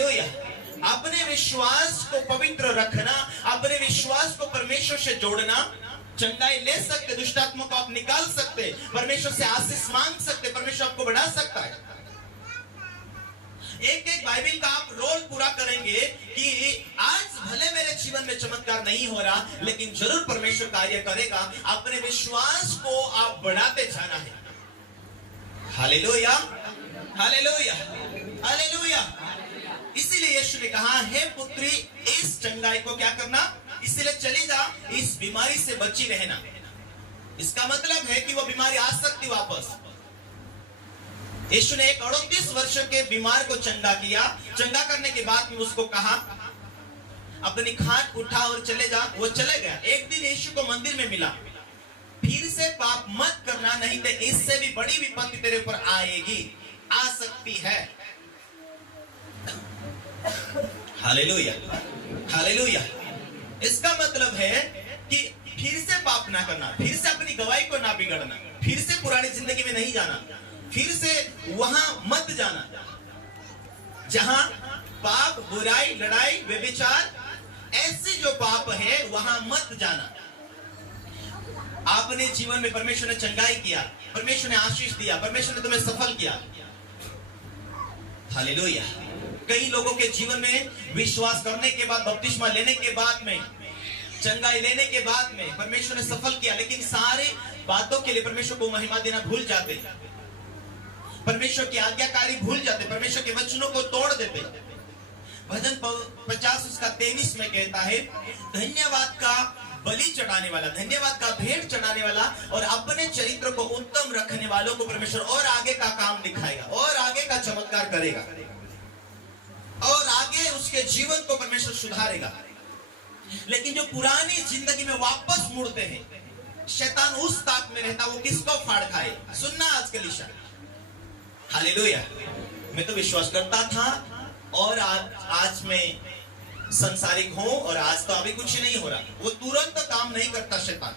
Hallelujah. अपने विश्वास को पवित्र रखना, अपने विश्वास को परमेश्वर से जोड़ना, चंगाई ले सकते, दुष्ट आत्मा को आप निकाल सकते, परमेश्वर से आशीष मांग सकते, परमेश्वर आपको बढ़ा सकता है। एक एक बाइबल का आप रोल पूरा करेंगे कि आज भले मेरे जीवन में चमत्कार नहीं हो रहा, लेकिन जरूर परमेश्वर कार्य करेगा। अपने विश्वास को आप बढ़ाते जाना है। Hallelujah, hallelujah, hallelujah. इसीलिए यीशु ने कहा, हे पुत्री, इस चंगाई को क्या करना, इसीलिए चली जा, इस बीमारी से बची रहना। इसका मतलब है कि वो बीमारी आ सकती वापस। यीशु ने एक 38 वर्ष के बीमार को चंगा किया। चंगा करने के बाद में उसको कहा, अपनी खाट उठा और चले जा। वो चले गया। एक दिन यीशु को मंदिर में मिला, फिर से पाप मत करना, नहीं तो इससे भी बड़ी विपत्ति तेरे ऊपर आएगी, आ सकती है। Hallelujah, hallelujah. इसका मतलब है कि फिर से पाप ना करना, फिर से अपनी गवाही को ना बिगड़ना, फिर से पुरानी जिंदगी में नहीं जाना, फिर से वहां मत जाना जहां पाप, बुराई, लड़ाई, व्यभिचार, ऐसे जो पाप है वहां मत जाना। आपने जीवन में परमेश्वर ने चंगाई किया, परमेश्वर ने आशीष दिया, परमेश्वर ने तुम्हें सफल किया। हालेलुया। कई लोगों के जीवन में विश्वास करने के बाद, बपतिस्मा लेने के बाद में, चंगाई लेने के बाद में परमेश्वर ने सफल किया, लेकिन सारे बातों के लिए परमेश्वर को महिमा देना भूल जाते, परमेश्वर की आज्ञाकारी भूल जाते, परमेश्वर के वचनों को तोड़ देते। भजन 50 उसका 23 में कहता है, धन्यवाद का बलि चढ़ाने वाला, धन्यवाद का भेंट चढ़ाने वाला और अपने चरित्र को उत्तम रखने वालों को परमेश्वर और आगे का काम दिखाएगा, और आगे का चमत्कार करेगा, और आगे उसके जीवन को परमेश्वर सुधारेगा। लेकिन जो पुरानी जिंदगी में वापस मुड़ते हैं, शैतान उस ताक में रहता, वो किसको फाड़ खाए। सुनना आज के लिशा। हालेलुया। मैं तो विश्वास करता था और आज मैं संसारिक हूं, और आज तो अभी कुछ नहीं हो रहा। वो तुरंत काम नहीं करता शैतान,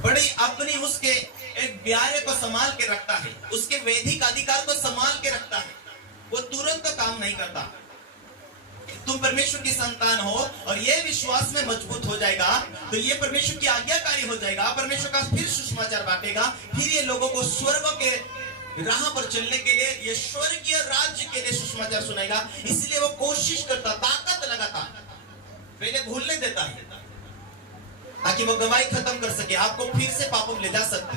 बड़ी अपनी उसके एक प्यारे को संभाल के रखता है, उसके वैधिक अधिकार को संभाल के रखता है, वो तुरंत काम नहीं करता। तुम परमेश्वर की संतान हो और ये विश्वास में मजबूत हो जाएगा, तो ये परमेश्वर की आज्ञाकारी हो जाएगा, परमेश्वर का फिर सुसमाचार बांटेगा, फिर ये लोगों को स्वर्ग के राह पर चलने के लिए, ये स्वर्गीय राज्य के लिए सुसमाचार सुनाएगा। इसलिए वो कोशिश करता, ताकत लगाता, पहले भूलने देता है ताकि वो गवाही खत्म कर सके, आपको फिर से पापों में ले जा सकते।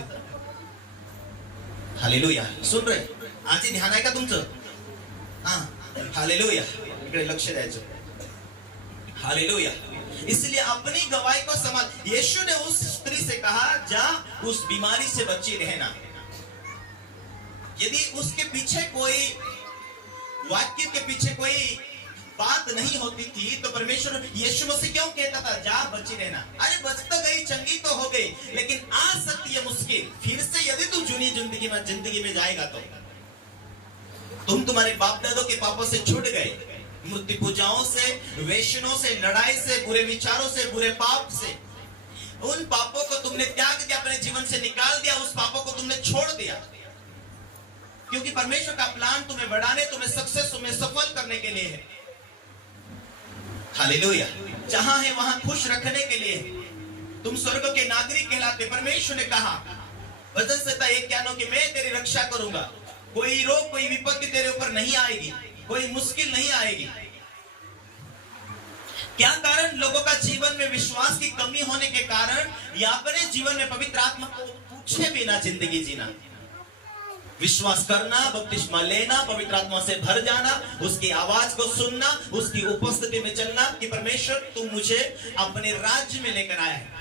हालेलुया। सुन रहे? आज ही ध्यान आहे का तुमचं? हाँ, हालेलुया। इकडे लक्ष द्यायचं। हालेलुया। इसलिए अपनी गवाही को संभाल। यीशु ने उस स्त्री से कहा, जा उस बीमारी से बची रहना। यदि उसके पीछे कोई वाक्य के पीछे कोई बात नहीं होती थी, तो परमेश्वर यीशु मसीह क्यों कहता था, जा बची रहना। अरे बच तो गई, चंगी तो हो गई, लेकिन आ सकती है मुश्किल फिर से। यदि तू जुनी जिंदगी में जाएगा तो तुम तुम्हारे बाप दादों के पापों से छूट गए, मूर्ति पूजाओं से, वेश्यों से, लड़ाई से, बुरे विचारों से, बुरे पाप से। उन पापों को तुमने त्याग दिया, अपने जीवन से निकाल दिया, उस पापों को तुमने छोड़ दिया, क्योंकि परमेश्वर का प्लान तुम्हें बढ़ाने, तुम्हें सक्सेस, तुम्हें सफल करने के लिए है। हालेलुया। जहां है वहां खुश रखने के लिए तुम स्वर्ग के नागरिक कहलाते। परमेश्वर ने कहा वचन संहिता 1:9 कि मैं तेरी रक्षा करूंगा, कोई रोग, कोई विपत्ति तेरे ऊपर नहीं आएगी, कोई मुश्किल नहीं आएगी। क्या कारण? लोगों का जीवन में विश्वास की कमी होने के कारण या अपने जीवन में पवित्र आत्मा को पूछे बिना जिंदगी जीना। विश्वास करना, बपतिस्मा लेना, पवित्र आत्मा से भर जाना, उसकी आवाज को सुनना, उसकी उपस्थिति में चलना कि परमेश्वर तू मुझे अपने राज्य में लेकर आया है।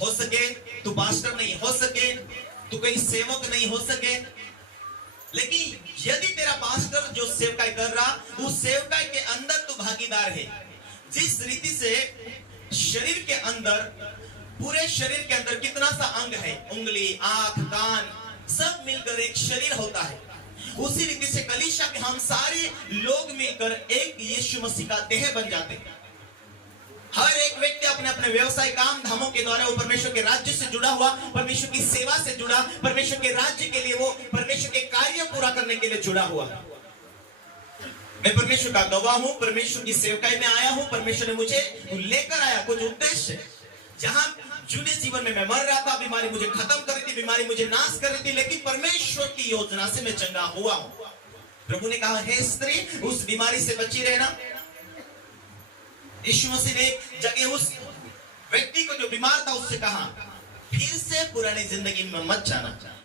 हो सके तू पास्टर नहीं हो सके, तू कोई सेवक नहीं हो सके, लेकिन यदि तेरा पास्टर जो सेवकाई कर रहा, उस सेवकाई के अंदर तू भागीदार है। जिस रीति से शरीर के अंदर, पूरे शरीर के अंदर कितना सा अंग है, उंगली, आंख, कान, सब मिलकर एक शरीर होता है, उसी रीति से कलीसिया के हम सारे लोग मिलकर एक यीशु मसीह का देह बन जाते हैं। हर एक व्यक्ति अपने अपने व्यवसाय, काम धामों के द्वारा वो परमेश्वर के राज्य से जुड़ा हुआ, परमेश्वर की सेवा से जुड़ा, परमेश्वर के राज्य के लिए, वो परमेश्वर के कार्य पूरा करने के लिए जुड़ा हुआ। मैं परमेश्वर का गवाह हूं, परमेश्वर की सेवकाई में आया हूं, परमेश्वर ने मुझे लेकर आया कुछ उद्देश्य। जहां जूने जीवन में मैं मर रहा था, बीमारी मुझे खत्म कर रही थी, बीमारी मुझे नाश कर रही थी, लेकिन परमेश्वर की योजना से मैं चंगा हुआ हूं। प्रभु ने कहा, हे स्त्री, उस बीमारी से बची रहना। यीशु मसीह ने जगह उस व्यक्ति को जो बीमार था उससे कहा, फिर से पुरानी जिंदगी में मत जाना।